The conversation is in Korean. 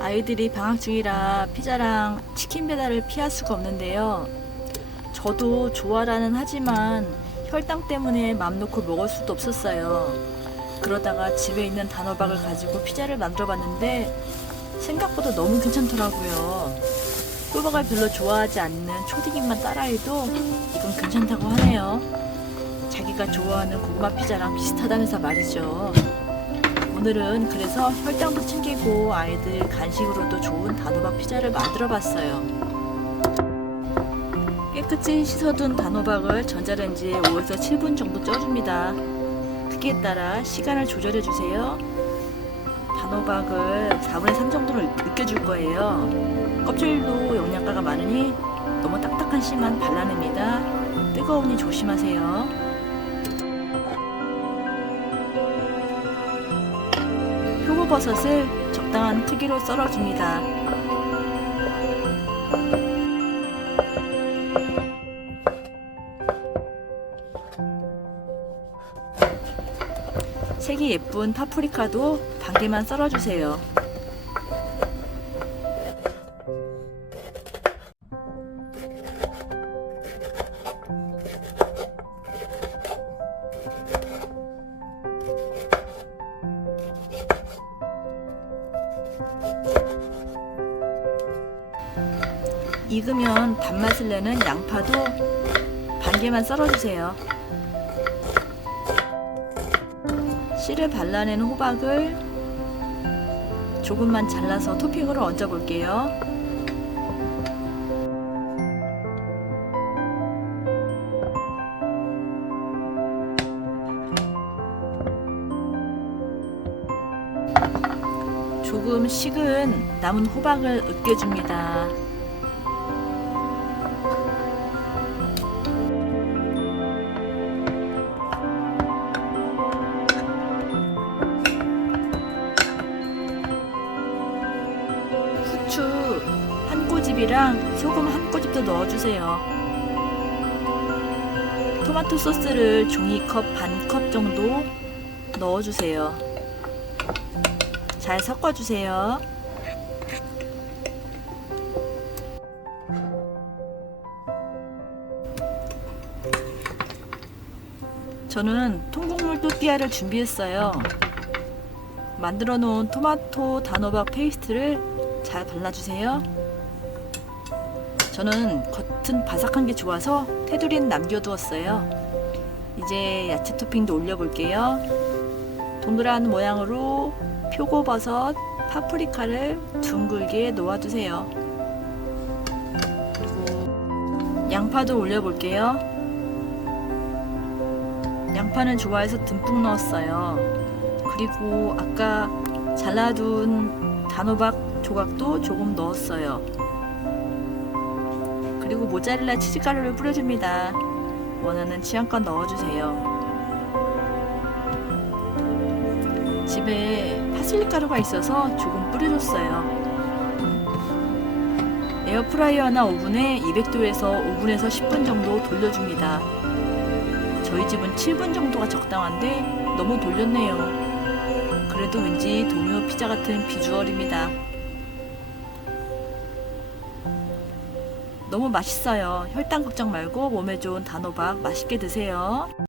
아이들이 방학 중이라 피자랑 치킨 배달을 피할 수가 없는데요. 저도 좋아라는 하지만 혈당 때문에 맘 놓고 먹을 수도 없었어요. 그러다가 집에 있는 단호박을 가지고 피자를 만들어 봤는데 생각보다 너무 괜찮더라고요. 호박을 별로 좋아하지 않는 초딩인만 따라해도 이건 괜찮다고 하네요. 자기가 좋아하는 고구마 피자랑 비슷하다면서 말이죠. 오늘은 그래서 혈당도 챙기고 아이들 간식으로도 좋은 단호박 피자를 만들어 봤어요. 깨끗이 씻어둔 단호박을 전자레인지에 5에서 7분 정도 쪄줍니다. 크기에 따라 시간을 조절해 주세요. 단호박을 4분의 3 정도를 으깨줄 거예요. 껍질도 영양가가 많으니 너무 딱딱한 씨만 발라냅니다. 뜨거우니 조심하세요. 표고버섯을 적당한 크기로 썰어줍니다. 색이 예쁜 파프리카도 반 개만 썰어주세요. 익으면 단맛을 내는 양파도 반 개만 썰어주세요. 씨를 발라낸 호박을 조금만 잘라서 토핑으로 얹어 볼게요. 조금 식은 남은 호박을 으깨줍니다. 한 꼬집이랑 소금 한 꼬집도 넣어주세요. 토마토 소스를 종이컵 반 컵 정도 넣어주세요. 잘 섞어주세요. 저는 통곡물 또띠아를 준비했어요. 만들어 놓은 토마토 단호박 페이스트를 잘 발라주세요. 저는 겉은 바삭한 게 좋아서 테두리는 남겨두었어요. 이제 야채 토핑도 올려볼게요. 동그란 모양으로 표고버섯, 파프리카를 둥글게 놓아주세요. 그리고 양파도 올려볼게요. 양파는 좋아해서 듬뿍 넣었어요. 그리고 아까 잘라둔 단호박 조각도 조금 넣었어요. 그리고 모짜렐라 치즈가루를 뿌려줍니다. 원하는 취향껏 넣어주세요. 집에 파슬리 가루가 있어서 조금 뿌려줬어요. 에어프라이어나 오븐에 200도에서 5분에서 10분 정도 돌려줍니다. 저희 집은 7분 정도가 적당한데 너무 돌렸네요. 그래도 왠지 도미노 피자 같은 비주얼입니다. 너무 맛있어요. 혈당 걱정 말고 몸에 좋은 단호박 맛있게 드세요.